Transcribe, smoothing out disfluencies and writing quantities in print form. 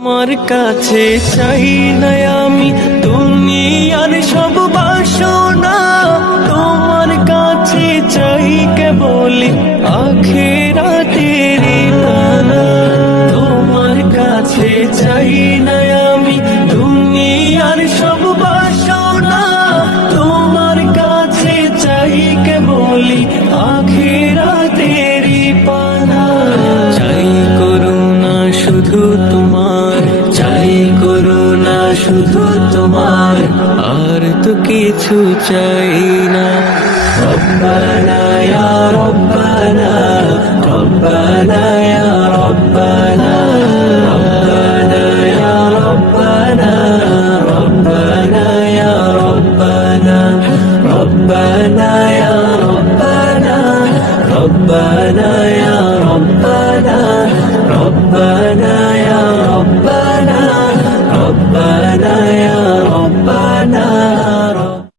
তোমার কাছে চাই না আমি দুনিয়ার সব বাসনা, তোমার কাছে চাই কেবলি আখিরাতের পানা। তোমার কাছে চাই না আমি দুনিয়ার সব বাসনা, তোমার কাছে চাই কেবলি আখিরাতের পানা। চাই করুণা শুধু তোমার, চাই করুণা শুধু তোমার, আর তো কিছু চাই না। রব্বানা ইয়া রব্বানা, রব্বানা ইয়া রব্বানা, রব্বানা ইয়া রব্বানা, রব্বানা ইয়া রব্বানা, রব্বানা ইয়া রব্বানা, রব্বানা ইয়া রব্বানা, রব্বানা ইয়া রব্বানা, রব্বানা ইয়া রব্বানা।